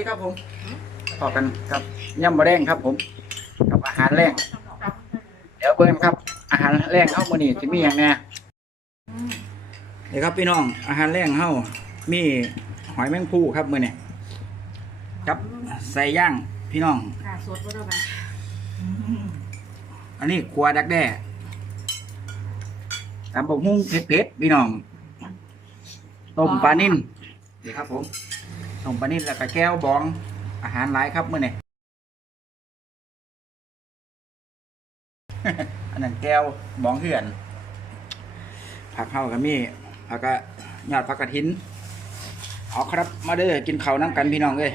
ดีครับผมพอกันครับย่ำบะแรงครับ ผม กับอาหารแรงเดี๋ยวเบิ่งครับ อาหารแรงเฮามื้อนี้สิมีหยังแหน่เดี๋ยวครับพี่น้องอาหารแรงเฮามีหอยแมงภู่ครับมื้อนี้ครับใส่ย่างพี่น้องค่ะสดบ่ได้ไหมอันนี้ครัวดักแด้ตำบกหุ่งเผ็ดๆพี่น้องต้มปลานิ่นนี่ครับผม ต้มปานิ่นแล้วก็แก้วบองอาหารหลายครับเมื้อนี้อันนั้นแก้วบองเหื่อน ผักเข้ากับมี่ผักก็ยอดผักกระถินเอาครับ มาเด้อกินข้าวน้ำกันพี่น้องเอ้ย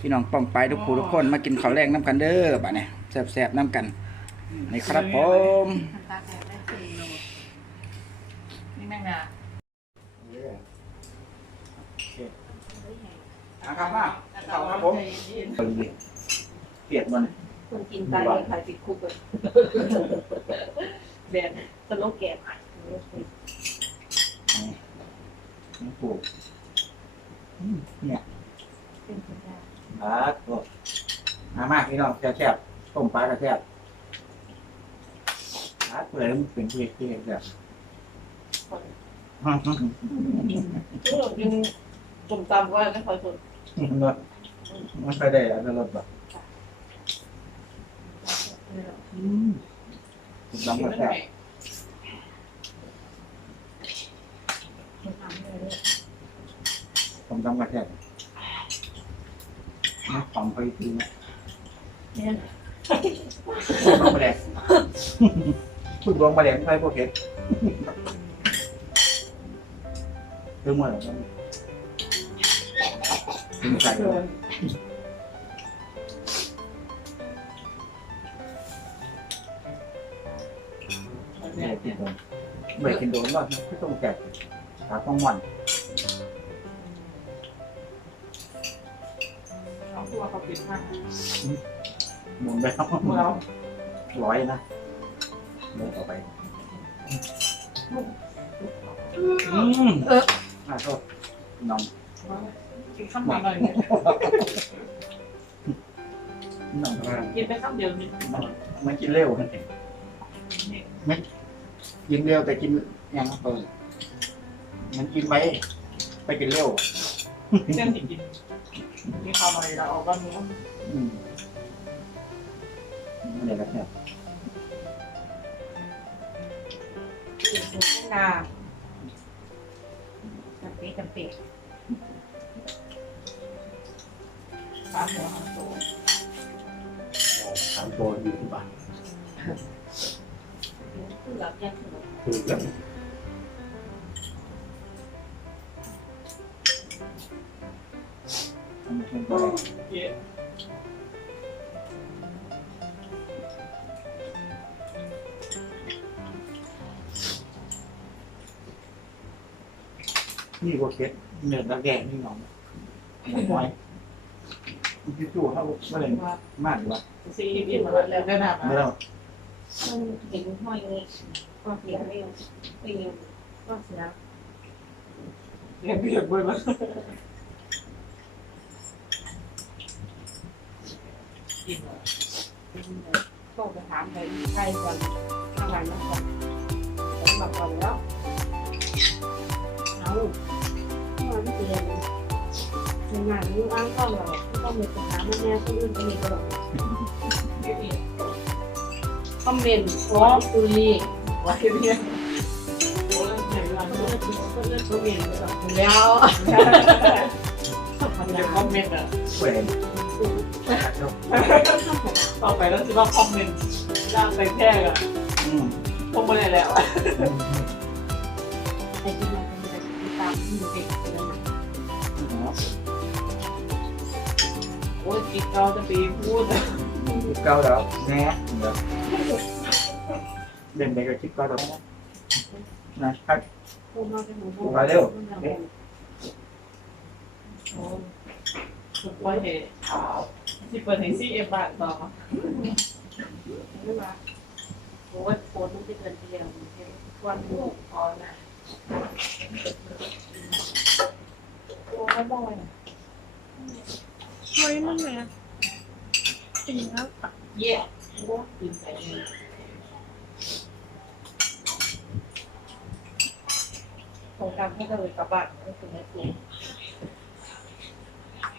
พี่น้องป้องไปทุกผู้ทุกคนมากินข้าวแรงน้ำกันเด้อบัดนี้แซ่บๆน้ำกันนี่ครับผมนี่แม่งนะ นะครับมาข้าวครับผมเปียกมันคนกินตายเลยขายติดคุกเลยแบบสโลแกนนี่ปลูกเนี่ยเป็นคนได้ครับผมมามาพี่น้องแซ่บๆต้มปลากระแซ่บอาเปื่อยแล้วมันเป็นเพื่อนๆแบบก็ยังจมตามว่าไม่ค่อยสน มันไปได้อันนั้นรถแบบลองกระแซ่บผมลองกระแซ่บไม่ของไปทีนะเนี่ยลองมาแดงคุณลองมาแดงใช่พวกเห็ดคือเมื่อไหร่ ถึงใส่เลยไม่ได้กินโดนไม่ได้กินโดนก็ไม่ต้องแกะหาต้องวันเอาตัวเขาปิดมากหมุนไปครับเราร้อยนะเลิกออกไปอืมเอออ่าโทษน้อง กินข้าวหน่อยหน่อยน้องกินไปข้าวเดียวนี่มันกินเร็วมันไม่กินเร็วแต่กินยังเปิดมันกินไปไปกินเร็วเส้นติดกินมีข้าวหน่อยเราเอาบ้านนู้นอืมอะไรกันเนี่ยกินสุกนาจำเป็นจำเป็น สามหัวห้าตัวสามตัวอยู่ที่บ้านคือหลับยังคือคือแล้วมันเป็นตัวอะไรเยอะนี่ก็เคสเนื้อตะแกงนี่น้องไม่ไหว พี่จู่เขาเมื่อไหร่ว่ามากหรือวะซีรีส์มาแล้วก็น่าไม่ต้องมันเห็นห้อยนี้ก็เสียไม่ยอมไม่ยอมก็เสียเรียนเรียนด้วยมั้ยก็ไปถามไปใครก่อนทางวันนั้นก่อนผมบอกก่อนแล้วเอาเมื่อวันเดือน ในงานนี้ว่างก็เราก็มีปัญหาแม่คนอื่นก็มีก็หรอกคอมเมนต์ขอคุยว่าเรียนโอ้ยไหนล่ะคนเลือกคนเลือกคอมเมนต์ก็แบบแล้วมันจะคอมเมนต์อะเว้ยต่อไปแล้วจะว่าคอมเมนต์ร่างไปแท้อะอืมคงไม่ได้แล้วไอ้ที่มันเป็นติดตามที่เด็ก โอ้ยกินเราจะปีพูดเก้าแล้วแง่เดี๋ยวเล่นไปกับชิปเก้าแล้วนะครับพูดมาเป็นหมูมาเร็วโอ้สุดว่าเหตุที่เปิดให้ซีเอ็มบาทต่อไม่มาโอ้ยโคตรมันจะเกินเดียววันลูกพอนะโอ้ไม่บ่อยม ไว้มันเลยจริงครับเย่โอ้กินไปเลยสงการให้เลยกลับบ้านก็คือไม่ถูก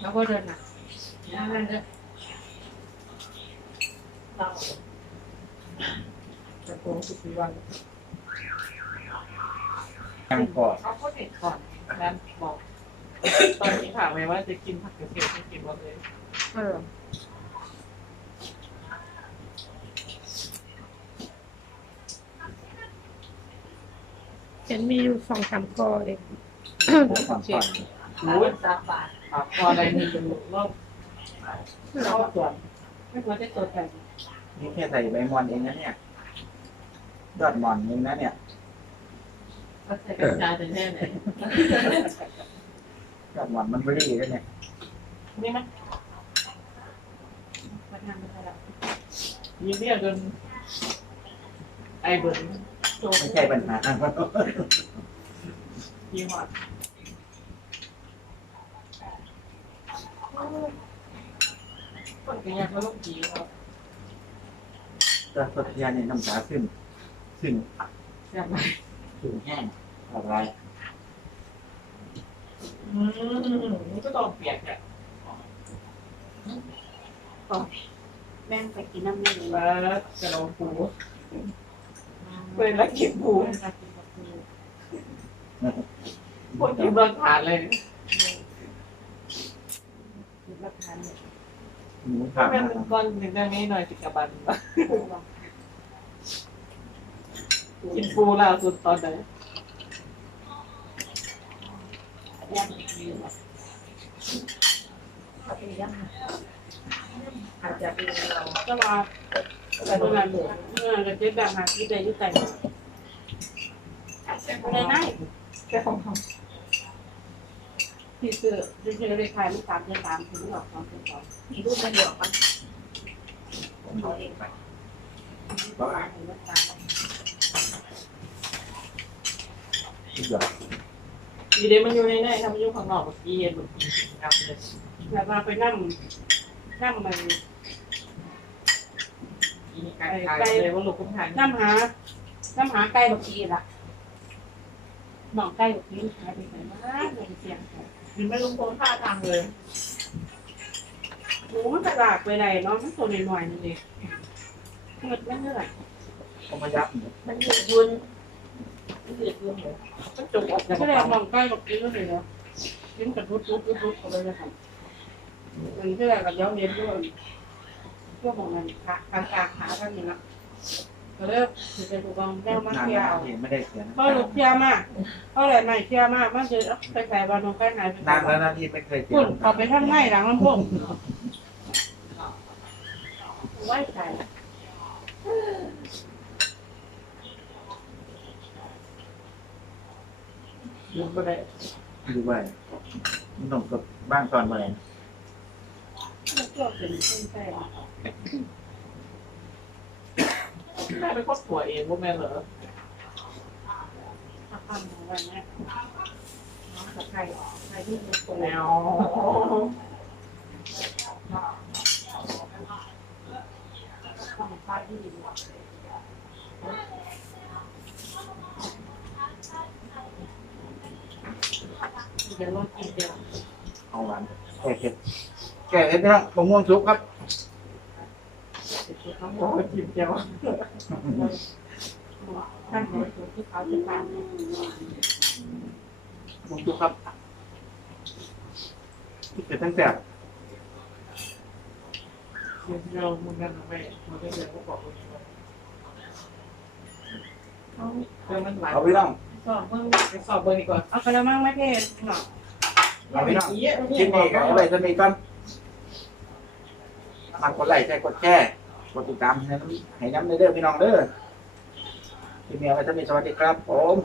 แล้วก็เดินอะนั่นเลยเราจะโกงสิบสี่วันยังก่อนเขาก็เด็กก่อนนั้นบอก ตอนนี้ถามไว้ว่าจะกินผักเกษตรไม่กินวันเลยเออเห็นมีอยู่สองสามกอเองผมฟังก่อนโอ้ยสามบาทครับพออะไรมีอยู่รอบรอบส่วน ไม่ควรจะตัวแต่นี่แค่ใส่ใบมอนเองนะเนี่ยยอดมอนเองนะเนี่ย ก็ใส่กระจายเป็นแน่ไหน ยอดมอนมันบรี่ด้วยเนี่ยนี่ไหมมาทำไม่ได้แล้วยิ้มเรียกจนไอเบิร์นโจไม่ใช่ปัญหายี่ห้อคนก็ยังไม่รู้กี่ครับก็สดยาเนี่ยน้ำตาขึ้น ขึ้นยังไงขึ้นแห้งอะไร อืมมันก็ต้องเปียกอะแม่งไปกินน้ำมันเลยแล้วกระโดงปูเป็นนักกินปูพวกกินรังฐานเลยรับทานเลยหมูถ้าขาเป็นก้อนหนึ่งได้ไหมหน่อยจิกระบันกินปูล่าสุดตอนไหน ย่างดีกว่า เอาไปย่างอาจจะเป็นเราก็มาแต่เมื่อนั้นเมื่อเราจะแบบหาที่ใดที่ไหนในนั้นแค่ของเขาที่คือจริงๆเลยขายไม่ตามจะตามถึงหรอกสองถึงสองมีรูปไม่เดียวกันผมเอาเองไปก็อ่านเห็นว่าต ทีเดีเดมันอยู่ในในทำอยู่ข้างนอกเมื่อกี้เย็นเมื่อกี้กลับเลยแล้วมาไปนั่งนั่งมันอีกการขายเลยว่าหลูกคุณทานน้ำหาน้ำหาใกล้บางทีละหนองใกล้บางทีหายไปไหนมากเลยเสียงกินไม่รู้คนท่าทางเลยหนูมันจะหลากไปไหนเนาะมันตัวหน่อยๆนี่เองเงินไม่เท่าไหร่เขามายับมันหยียดยุน มันเดือดเรื่องเลยมันจงออกจากก็กเลยมองใกล้บางทีก็เลยนะยิ้มกับรุดรุดรุดรุดเขาเลยนะครับมันเท่าไหร่กับย้อนเลี้ยงด้วยพวกของมันขาทางกลาขาท่านนี่นะก็เลยถือเป็นตัวกองแก้วมากเที่ยวเห็นไม่ได้เสียนะเขาหลุดเที่ยวมากเขาเลยไม่เที่ยวมากมันจะไปใส่บอลลงไปไหนนานแล้วนะที่ไม่เคยเสียคุณขาไปข้างในหลังลำโพงไหว้ใจ ลืมก็ได้ดูไว้มันต้องกับบ้างตอนเมื่อไหร่มันก็เป็นเส้นแป้งแม่เป็นครอบครัวเองพวกแม่เหรอถ้าทำของวันนี้น้องกับใครใครที่เป็นตัวแนว ต้องป้าที่ดี เดี๋ยวรถกินเดียวเอาหวานแก่เผ็ดแก่เผ็ดนะมะม่วงสุกครับทั้งหมดจิบเดียวท่านหัวสูงที่เขาจะตามมะม่วงสุกครับเผ็ดทั้งแสบเดียวมึงกันแม่มันก็เดียวก็บอกเลยเรื่องมันหลายเอาพี่น้องสอบเพิ่งไปสอบเบอร์ดีกว่าเอากระมังไม่เทศหรอก เอาพี่น้องชิ้นนี้ก็เอาไว้จะมีก่อนมันกดไลค์ใช่กดแชร์กดติดตามให้น้ำให้น้ำเด้อพี่น้องเด้อที่มีเอาไว้จะมีสวัสดีครับผม